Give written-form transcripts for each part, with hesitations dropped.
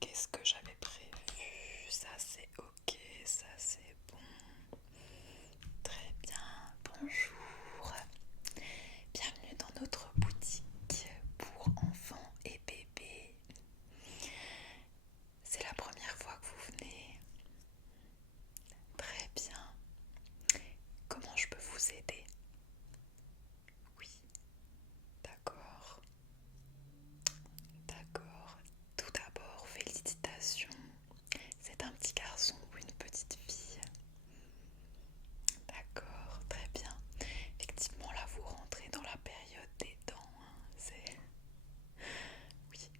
qu'est-ce que j'avais prévu? Ça c'est ok, ça c'est bon. Très bien, bonjour. Bienvenue dans notre boutique pour enfants et bébés. C'est la première fois que vous venez. Très bien. Comment je peux vous aider? Oui, d'accord. D'accord. Tout d'abord, félicitations. C'est un petit garçon ou une petite fille? D'accord, très bien. Effectivement, là, vous rentrez dans la période des dents, hein. Oui,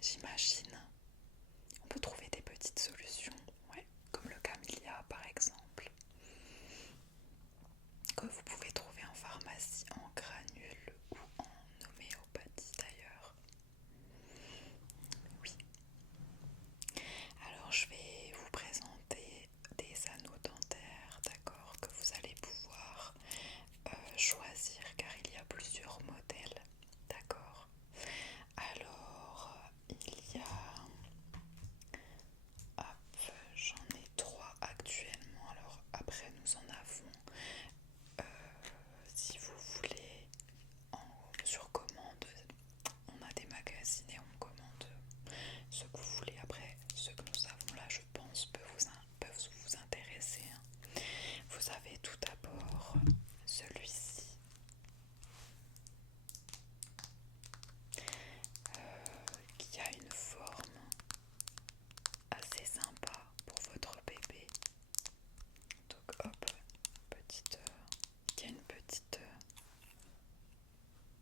j'imagine. On peut trouver des petites solutions, ouais, comme le camélia par exemple, que vous pouvez trouver en pharmacie en granules ou en homéopathie d'ailleurs. Oui. Alors je vais vous présenter des anneaux dentaires, d'accord, que vous allez pouvoir choisir car il y a plusieurs modèles, d'accord. Alors il y a, hop, j'en ai trois actuellement. Alors après nous en avons, si vous voulez, sur commande. On a des magazines et on commande ce que vous voulez. Après, ce que nous avons là, je pense, peuvent vous intéresser, hein. Vous avez tout d'abord celui-ci, qui a une forme assez sympa pour votre bébé. Donc hop, il y a une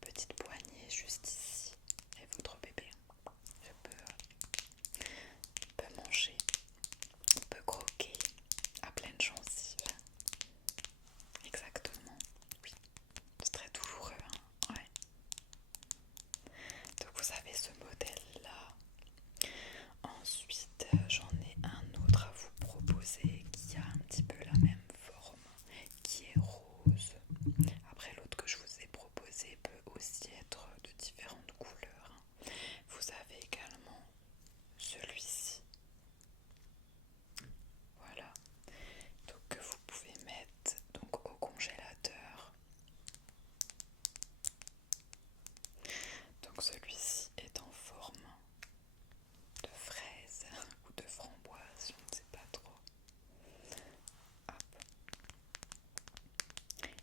petite poignée juste ici. Et votre bébé peut manger, peut croquer à pleine gencive. Exactement, oui. C'est très douloureux, hein, ouais. Donc vous avez ce modèle-là. Ensuite, j'en ai un autre à vous proposer qui a un petit peu la même forme, qui est rose. Après, l'autre que je vous ai proposé peut aussi être de différentes couleurs, hein. Vous avez également celui-ci. Voilà. Donc que vous pouvez mettre donc au congélateur. Donc celui-ci est en forme de fraise ou de framboise, je ne sais pas trop. Hop.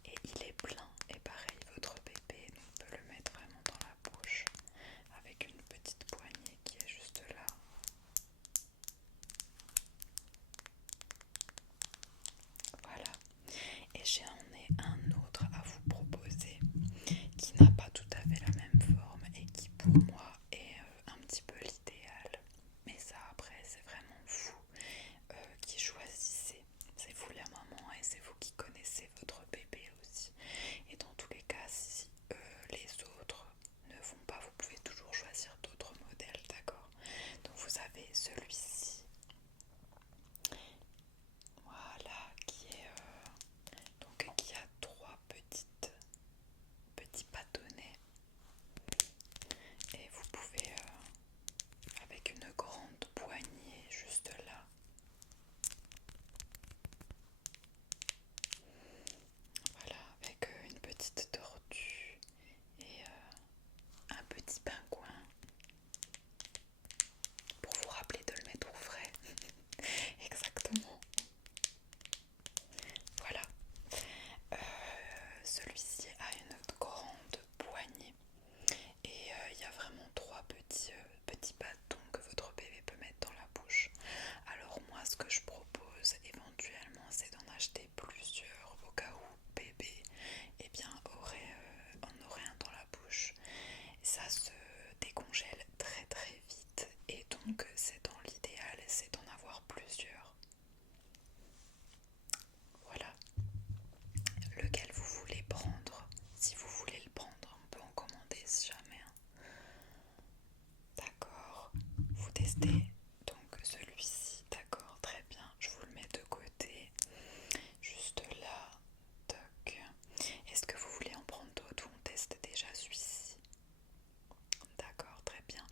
Et il est plein, et pareil, votre bébé peut le mettre vraiment dans la bouche avec une petite poignée qui est juste là. Voilà. Et j'en ai un autre à vous proposer qui n'a pas tout à fait la même forme et qui pour moi est un petit peu l'idéal. Mais ça après c'est vraiment vous qui choisissez. C'est vous la maman et c'est vous qui connaissez votre bébé aussi. Et dans tous les cas, si les autres ne vont pas, vous pouvez toujours choisir d'autres modèles, d'accord? Donc vous avez celui-ci, voilà, qui a trois petits bâtonnets. Et vous pouvez, avec une grande poignée juste là, voilà, avec une petite tortue et un petit pingouin pour vous rappeler de le mettre au frais. Exactement. Voilà. Celui-ci a une grande poignée et il y a vraiment trois petits bâtons que votre bébé peut mettre dans la bouche. Alors moi ce que je propose éventuellement c'est d'en acheter plusieurs au cas où bébé en aurait un dans la bouche. Ça se décongèle très très vite et donc c'est dans l'idéal, c'est d'en avoir plusieurs. Voilà. Lequel vous voulez prendre? Si vous voulez le prendre, on peut en commander si jamais, hein. D'accord. Vous testez donc celui-ci. D'accord, très bien. Je vous le mets de côté. Juste là. Toc. Est-ce que vous voulez en prendre d'autres ou on teste déjà celui-ci? D'accord, très bien.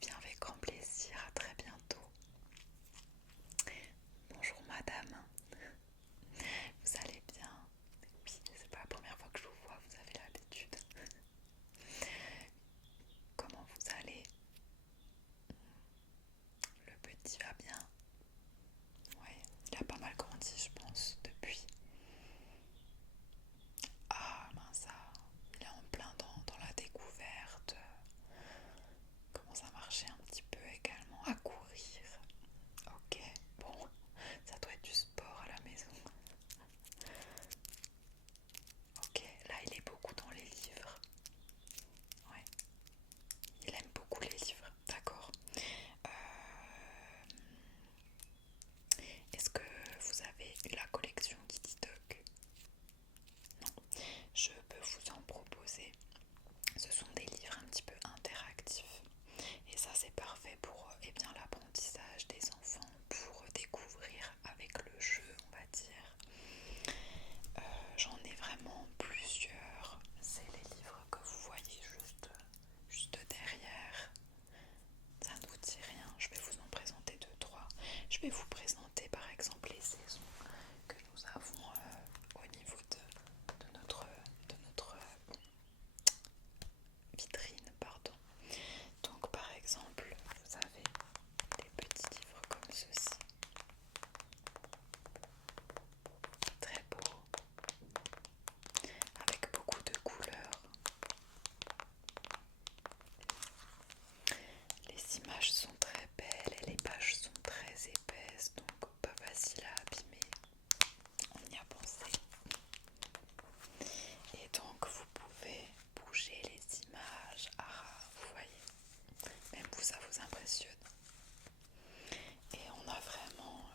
bien, avec grand plaisir, à très bientôt. Bonjour madame, vous allez bien? Oui, c'est pas la première fois que je vous vois, vous avez l'habitude. Comment vous allez? Le petit va bien? Ouais, il a pas mal grandi, je pense, depuis. Ah mince, il est en plein dans la découverte. Commence à marcher un petit peu également, à courir. Ok, bon, ça doit être du sport à la maison. Ok, là il est beaucoup dans les livres. Ouais, il aime beaucoup les livres, d'accord. Est-ce que vous avez la collection Kitty Dog? Non, je peux vous en proposer. Ce sont des livres un petit peu interactifs. Et ça c'est parfait pour eh bien, l'apprentissage des enfants, pour découvrir avec le jeu, on va dire. J'en ai vraiment plusieurs. C'est les livres que vous voyez juste derrière. Ça ne vous dit rien. Je vais vous en présenter deux, trois. Je vais vous présenter par exemple les saisons que nous avons au niveau de notre vitrine, pardon. Donc par exemple, vous avez des petits livres comme ceci, très beaux, avec beaucoup de couleurs. Les images sont très belles et les pages sont très épaisses, donc pas facile à abîmer. On y a pensé. Et donc vous pouvez bouger les images. Ah, vous voyez, même vous, ça vous impressionne. Et on a vraiment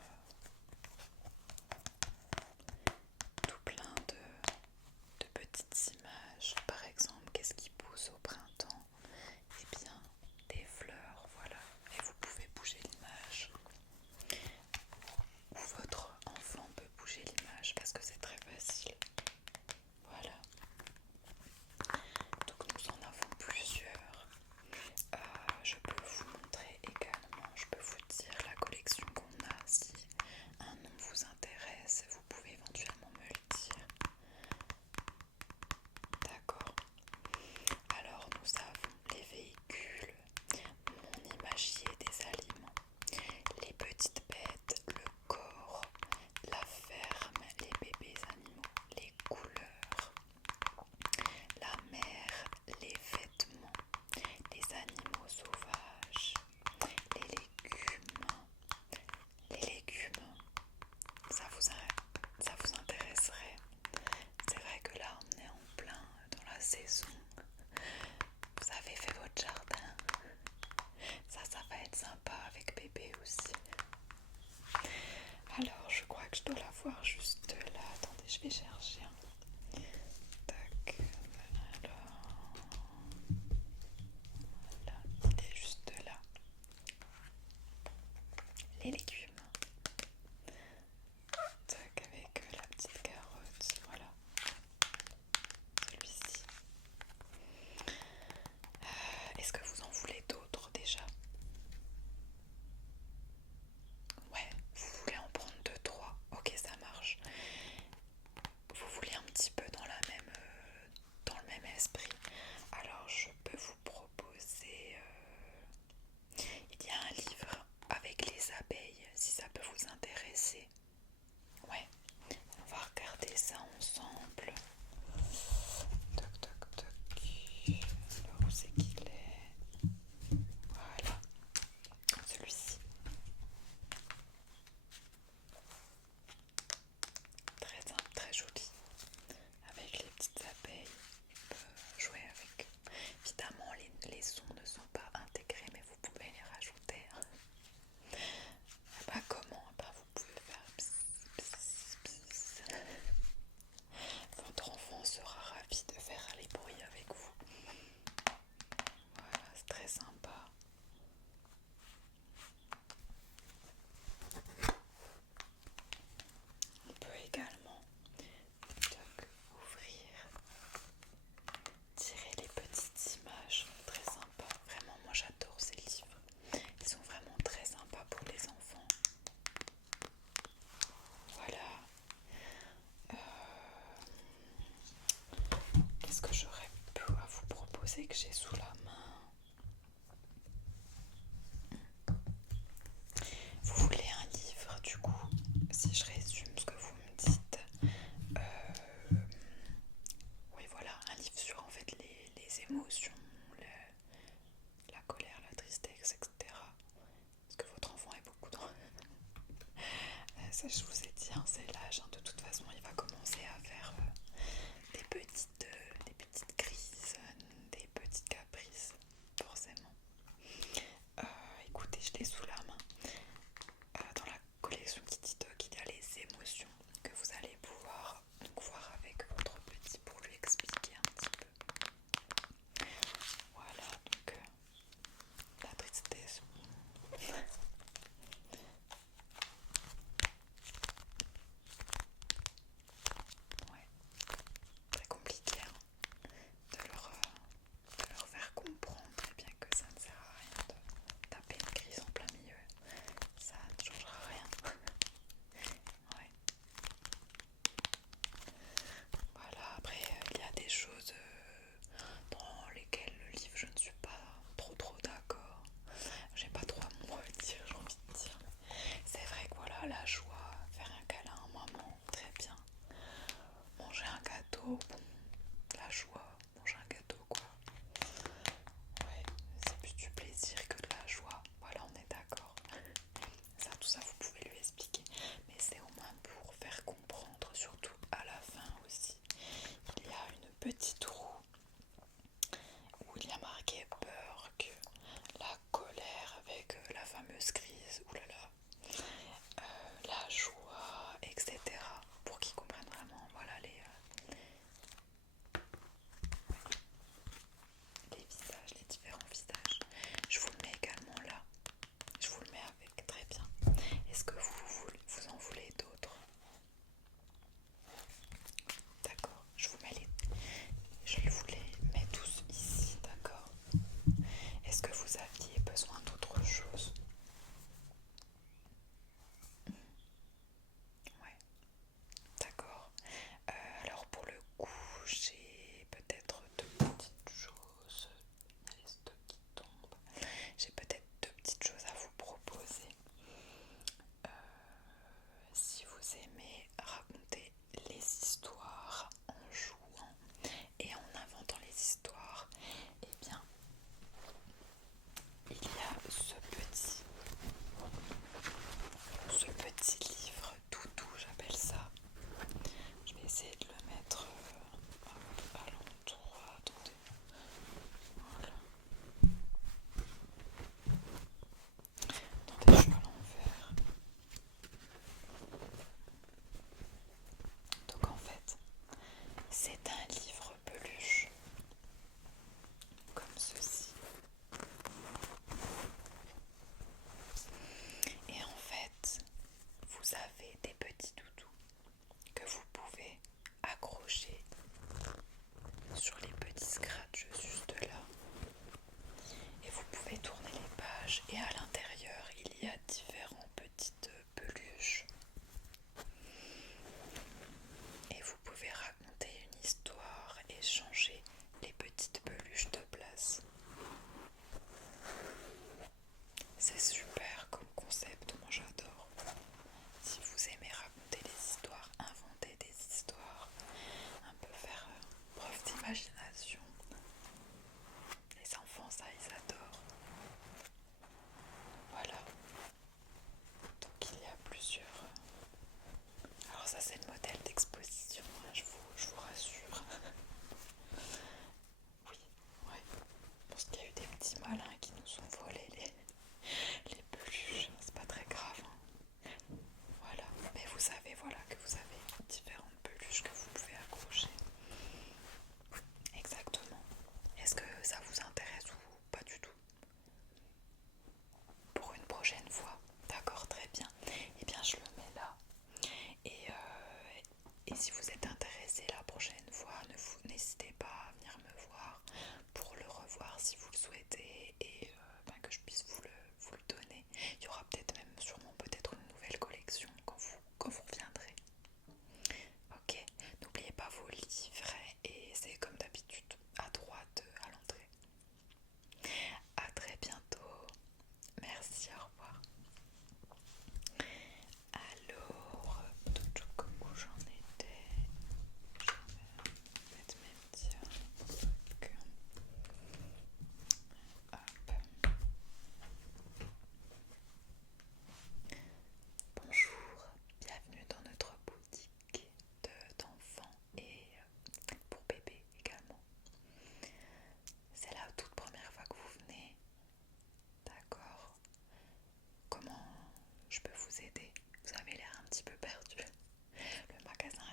tout plein de petites images. Par exemple, qu'est-ce qui pousse au printemps? Eh bien, des fleurs, voilà. Et vous pouvez bouger l'image. Ou votre enfant peut bouger l'image parce que c'est très facile. Voilà. Donc nous en avons plusieurs. Je peux vous montrer également, je peux vous dire la collection qu'on a. Si un nom vous intéresse, vous pouvez éventuellement me le dire. D'accord. Alors nous avons les véhicules, mon imagier des aliments, les petites bêtes, le corps, la ferme, les bébés animaux, les couleurs, la mer, les vêtements, les animaux sauvages, les légumes. Les légumes, ça vous intéresserait. C'est vrai que là on est en plein dans la saison. Vous avez fait votre jardin. Ça va être sympa avec bébé aussi. Alors je crois que je dois la voir juste là. Attendez, je vais chercher. Tac. Alors. Voilà, il est juste là. Les légumes. Tac, avec la petite carotte. Voilà. Celui-ci. Est-ce que vous en voulez d'autres déjà? Ouais, vous voulez en prendre deux, trois. Ok, ça marche. je vous ai dit, hein, c'est l'âge, hein, de toute façon il va commencer à faire des petites crises, des petites caprices, forcément. Écoutez, je l'ai sous la main. Dans la collection Kitty Dog, il y a les émotions que vous allez pouvoir donc voir avec votre petit pour lui expliquer un petit peu. Voilà, donc la tristesse. Ouais. peux vous aider? Vous avez l'air un petit peu perdu. Le magasin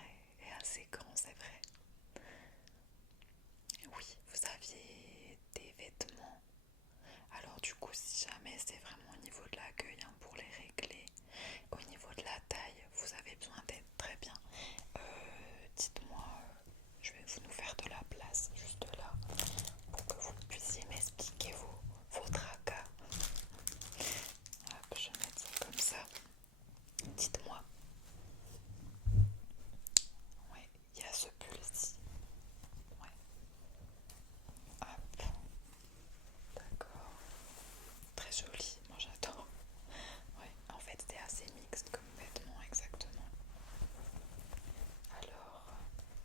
est assez grand, c'est vrai. Oui, vous aviez des vêtements. Alors du coup, si jamais c'est vraiment au niveau de l'accueil pour les régler, au niveau de la taille, vous avez besoin d'être très bien. Dites-moi, je vais nous faire de la place juste là pour que vous puissiez m'expliquer vos tracas. Hop, je vais mettre ça comme ça. Dites-moi. Ouais, il y a ce pull-ci. Ouais. Hop. D'accord. Très joli, moi j'adore. Ouais, en fait c'est assez mixte comme vêtement exactement. Alors,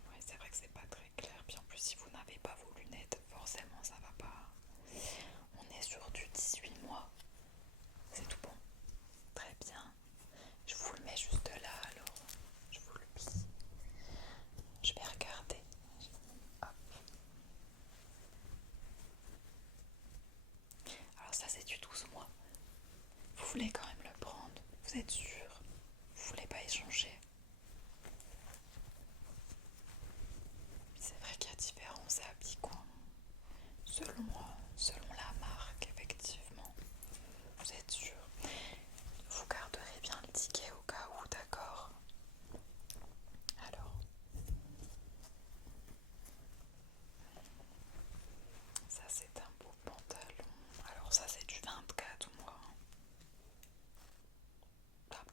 ouais, c'est vrai que c'est pas très clair. Puis en plus si vous n'avez pas vos lunettes, forcément ça va pas. On est sur du 18 mois. C'est tout bon. Très bien. Je vous le mets juste là alors. Je vous le plie. Je vais regarder. Hop. Alors ça c'est du 12 mois. Vous voulez quand même le prendre? Vous êtes sûr? Vous voulez pas échanger? C'est vrai qu'il y a différents habits quoi. Selon la marque, effectivement. Vous êtes sûr? Vous garderez bien le ticket au cas où, d'accord? Alors, ça c'est un beau pantalon. Alors ça c'est du 24 mois. Ah,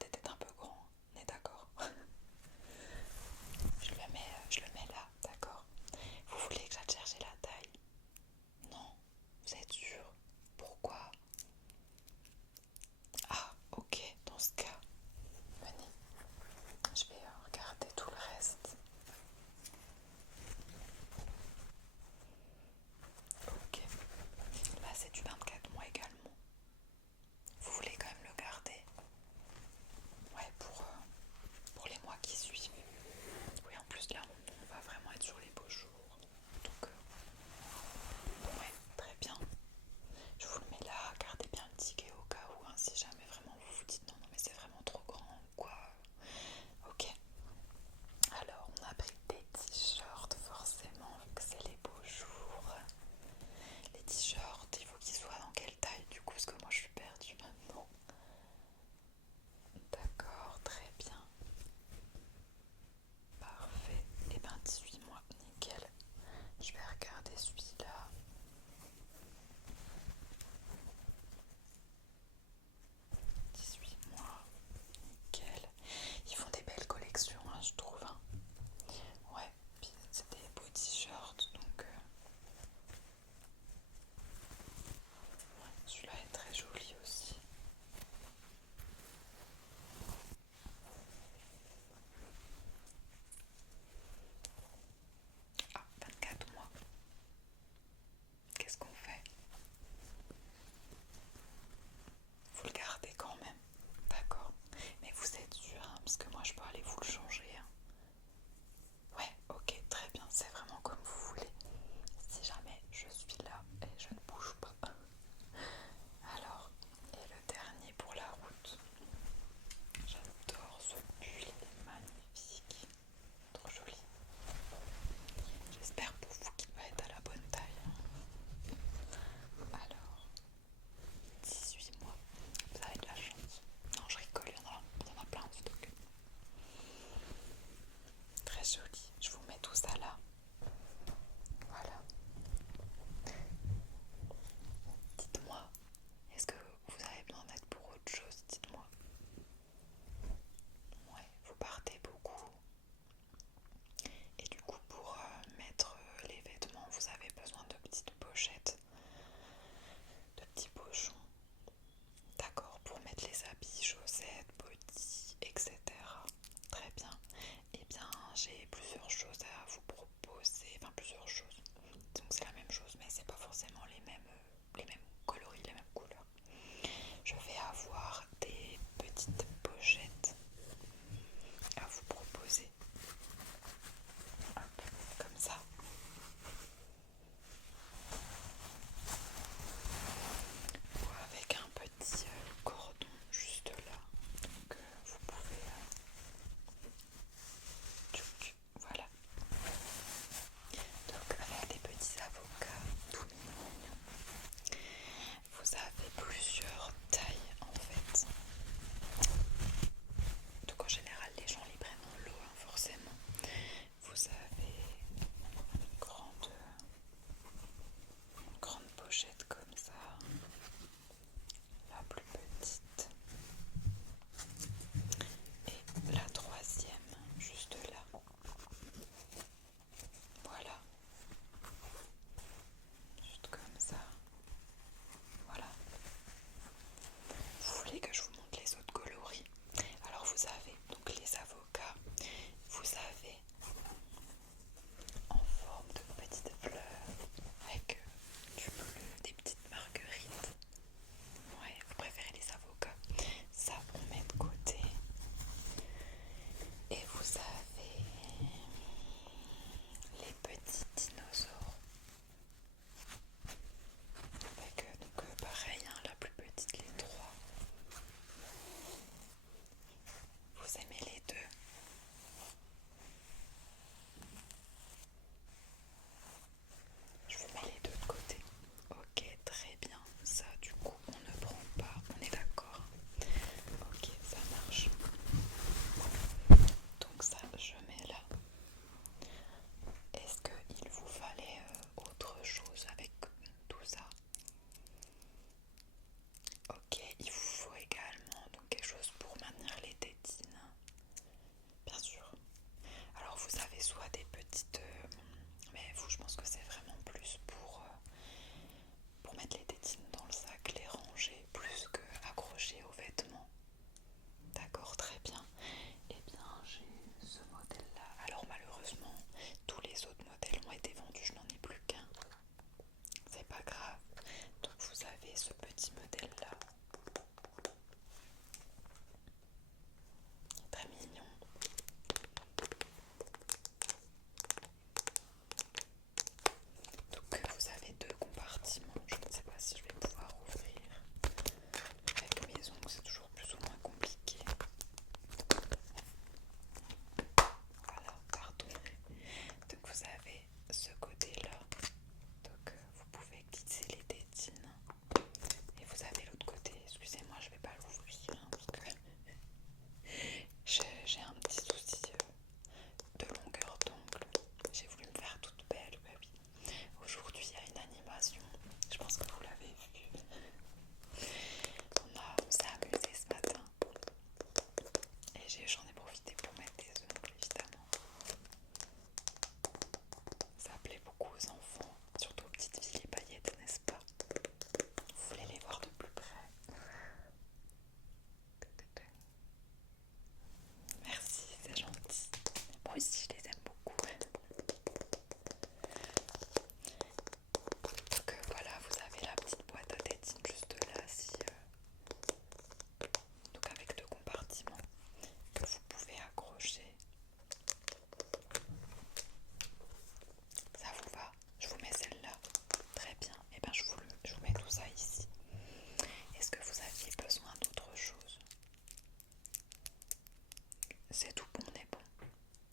C'est tout bon, on est bon.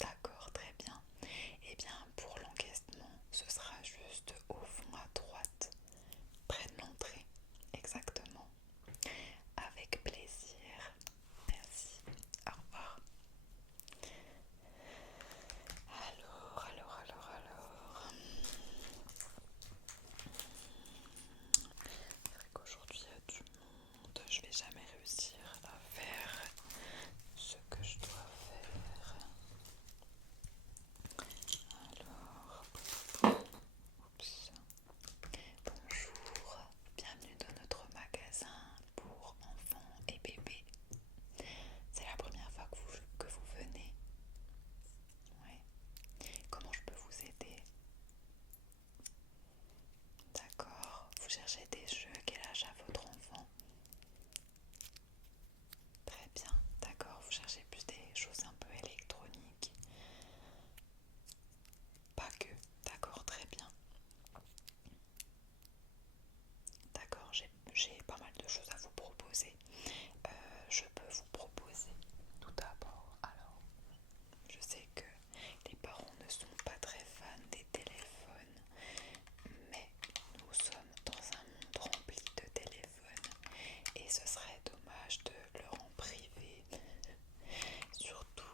D'accord, très bien. Et bien pour l'encaissement, ce sera juste au fond à droite, près de l'entrée. Exactement. Avec plaisir. Merci. Au revoir. Alors. C'est vrai qu'aujourd'hui il y a du monde. Je vais jamais réussir à faire ce que je dois faire. Alors, oups. Bonjour, bienvenue dans notre magasin pour enfants et bébés. C'est la première fois que vous venez. Ouais. Comment je peux vous aider? D'accord. Vous cherchez des jeux? Quel âge a votre enfant? Très bien. D'accord. Vous cherchez plus des choses un peu électroniques? Pas que. D'accord. Très bien. D'accord. J'ai pas mal de choses à vous proposer. Je peux vous proposer tout d'abord. Alors, je sais que les parents ne sont pas très fans des téléphones, mais nous sommes dans un monde rempli de téléphones et ce serait dommage de leur en priver, surtout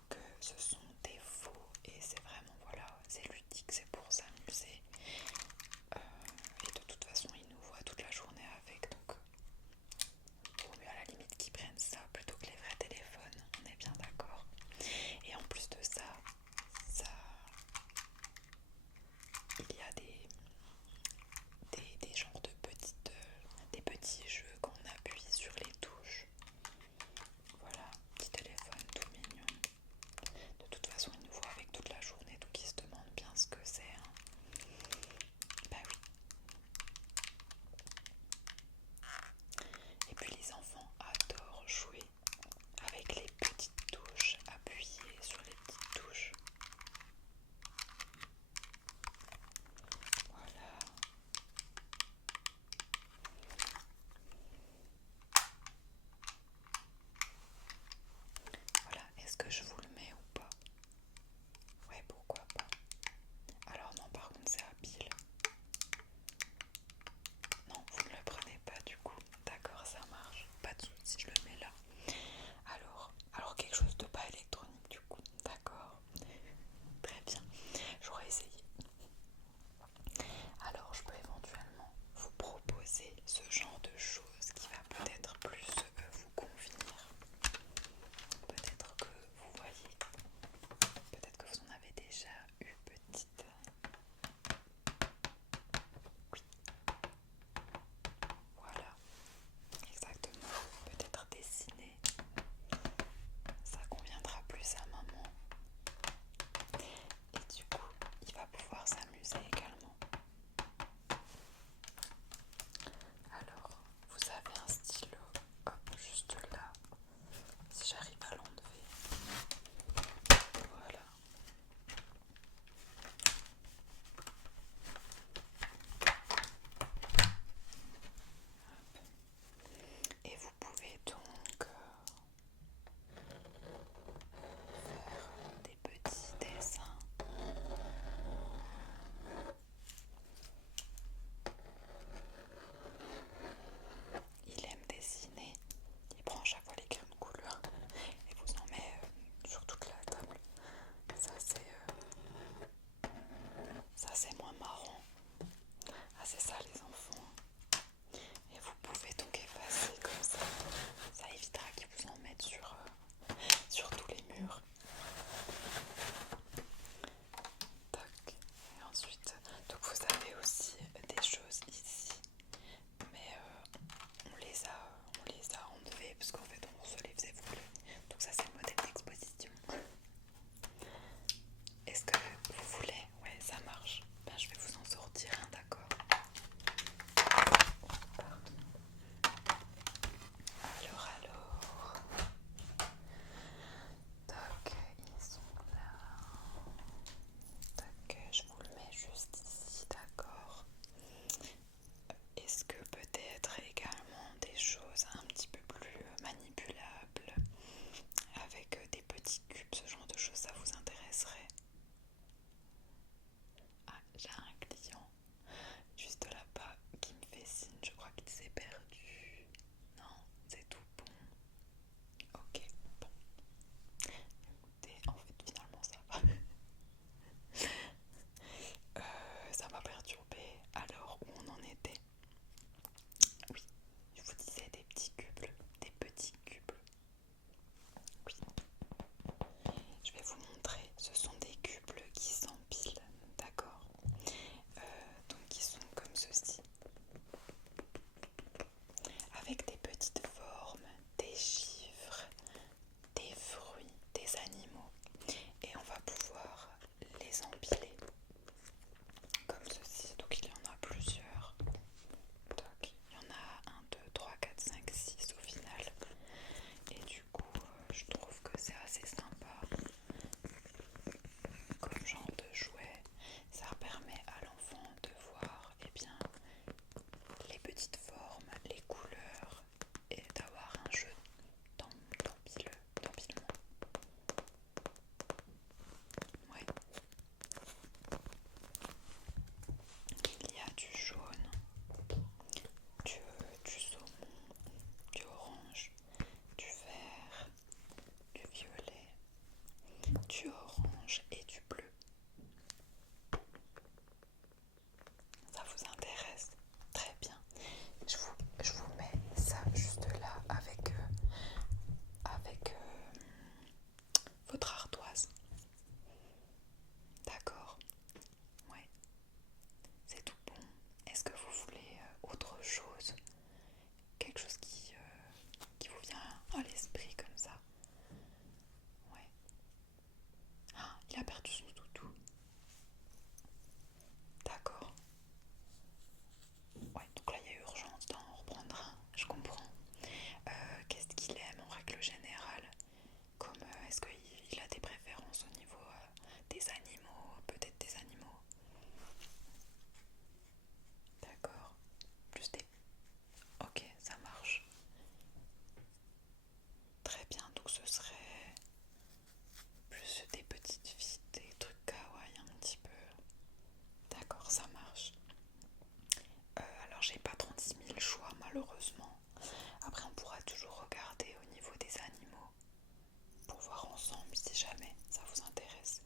jamais ça vous intéresse.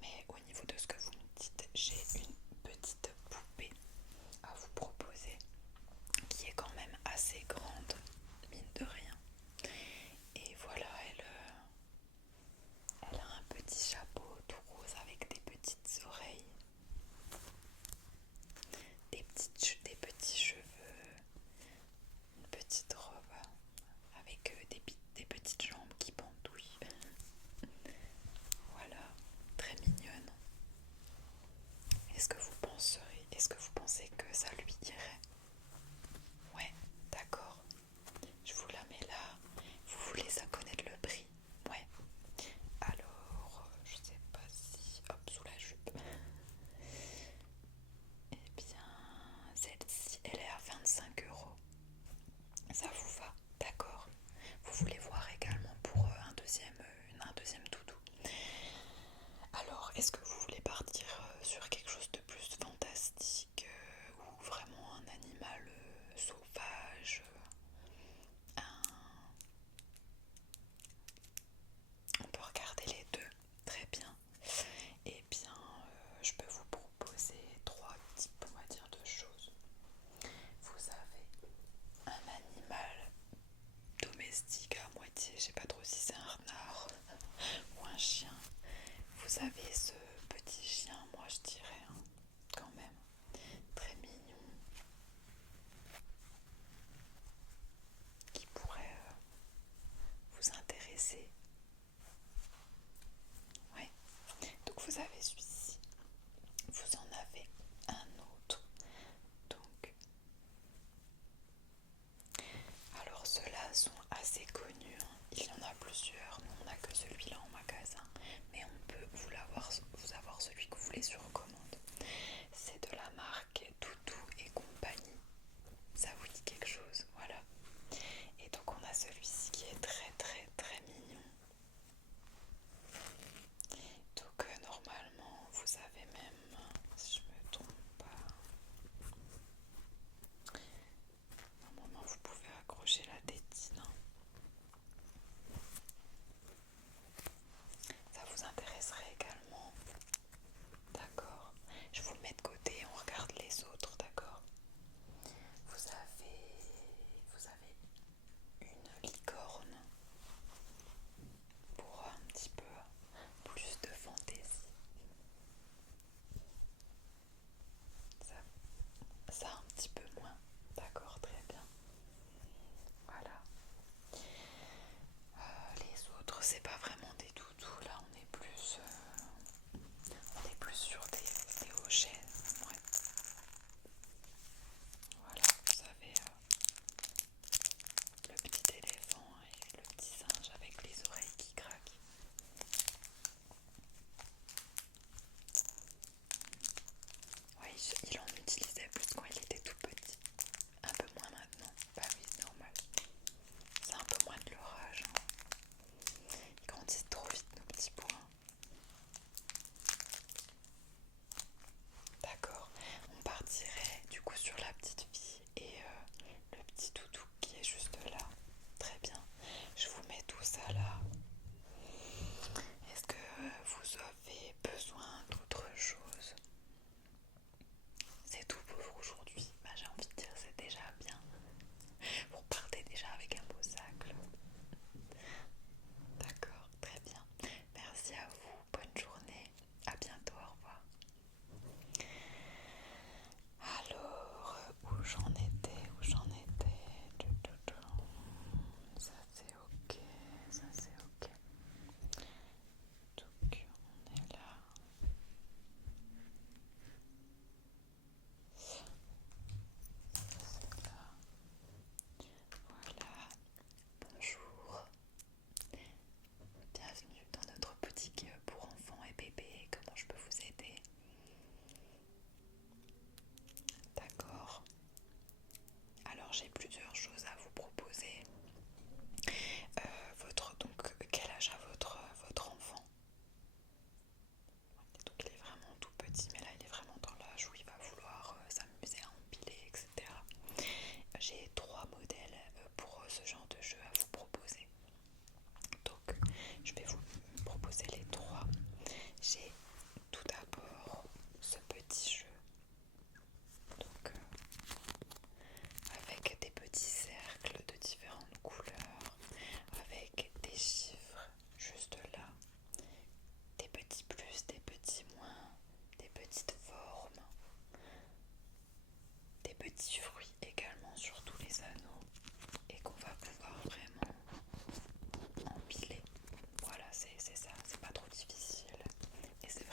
Mais au niveau de ce que vous me dites, j'ai une petite poupée à vous proposer qui est quand même assez grande, mine de rien. Et voilà, elle a un petit chapeau tout rose avec des petites oreilles, des petits cheveux, une petite robe avec des petites jambes qui pendouillent. Voilà, très mignonne. Est-ce que vous pensez que ça lui irait? Ouais, d'accord. Je vous la mets là. Vous voulez ça connaître le prix? Ouais. Alors, je sais pas si... Hop, sous la jupe. Eh bien, celle-ci, elle est à 25 €. Ça vous va? D'accord. Vous voulez voir également pour un deuxième doudou. Alors, est-ce que vous voulez partir sur quelque chose de plus fantastique ou vraiment un animal sauvage On peut regarder les deux, très bien. Eh bien, je peux vous proposer trois types, on va dire, de choses. Vous avez un animal domestique à moitié, je sais pas trop si c'est un renard ou un chien. Vous avez ce petit chien, moi je dirais, hein, quand même, très mignon, qui pourrait vous intéresser. Ouais. Donc vous avez celui-ci, vous en avez un autre. Donc, alors ceux-là sont assez connus, hein. Il y en a plusieurs, nous on n'a que celui-là en magasin, mais on peut vous l'avoir j'ai tout d'abord ce petit jeu. Donc avec des petits cercles de différentes couleurs, avec des chiffres juste là, des petits plus, des petits moins, des petites formes, des petits fruits également sur tous les anneaux et qu'on va pouvoir vraiment empiler. Voilà, c'est ça, c'est pas trop difficile et c'est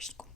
puisqu'on